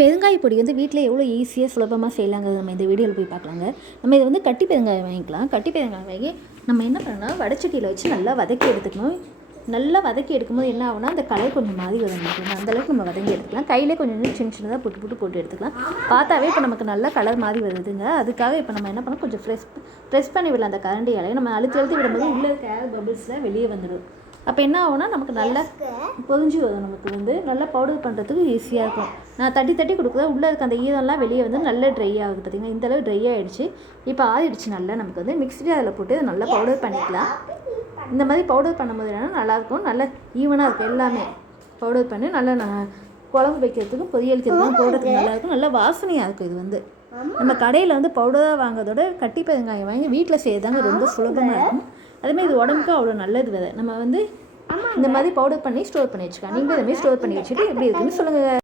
பெருங்காய பொடி வந்து வீட்டில் எவ்வளோ ஈஸியாக சுலபமாக செய்யலாங்கிறது நம்ம இந்த வீடியோவில் போய் பார்க்கலாங்க. நம்ம இதை வந்து கட்டி பெருங்காயம் வாங்கிக்கலாம். கட்டி பெருங்காயம் வாங்கி நம்ம என்ன பண்ணணும்னா வடச்சட்டியில் வச்சு நல்லா வதக்கி எடுத்துக்கணும். நல்லா வதக்கி எடுக்கும்போது என்ன ஆகுனா அந்த கலர் கொஞ்சம் மாறி வரும். அந்தளவுக்கு நம்ம வதங்கி எடுத்துக்கலாம். கையிலே கொஞ்சம் சின்ன சின்னதாக போட்டு எடுத்துக்கலாம். பார்த்தாவே இப்போ நமக்கு நல்லா கலர் மாறி வருதுங்க. அதுக்காக இப்போ நம்ம என்ன பண்ணணும், கொஞ்சம் ப்ரெஸ் பண்ணி விடலாம். அந்த கரண்டியாலே நம்ம அழுத்தி விடும்போது உள்ளே இருக்க ஏர் பபிள்ஸில் வெளியே வந்துடும். அப்போ என்ன ஆகுனா நமக்கு நல்லா பொதிஞ்சு வரும். நமக்கு வந்து நல்லா பவுடர் பண்ணுறதுக்கு ஈஸியாக இருக்கும். நான் தட்டி கொடுக்குறேன். உள்ளே இருக்க அந்த ஈரம்லாம் வெளியே வந்து நல்லா ட்ரை ஆகுது. பார்த்திங்கன்னா இந்தளவு ட்ரை ஆகிடுச்சு. இப்போ ஆறிடுச்சு. நல்லா நமக்கு வந்து மிக்ஸி அதில் போட்டு நல்லா பவுடர் பண்ணிக்கலாம். இந்த மாதிரி பவுடர் பண்ணும்போது என்னென்னா நல்லாயிருக்கும். நல்லா ஈவனாக இருக்கும். எல்லாமே பவுடர் பண்ணி நல்லா குழம்பு வைக்கிறதுக்கும் பொரியலுக்கு போடுறதுக்கு நல்லாயிருக்கும். நல்லா வாசனையாக இருக்கும். இது வந்து நம்ம கடையில் வந்து பவுடராக வாங்குறதோட கட்டி பெருங்காயம் வாங்கி வீட்டில் செய்யறதாங்க ரொம்ப சுலபமாக இருக்கும். அதேமாதிரி இது உடம்புக்கு அவ்வளோ நல்லது வேறு. நம்ம வந்து இந்த மாதிரி பவுடர் பண்ணி ஸ்டோர் பண்ணி வச்சுக்கலாம். நீங்களும் இதேமாதிரி ஸ்டோர் பண்ணி வச்சுட்டு எப்படி இருக்குன்னு சொல்லுங்கள்.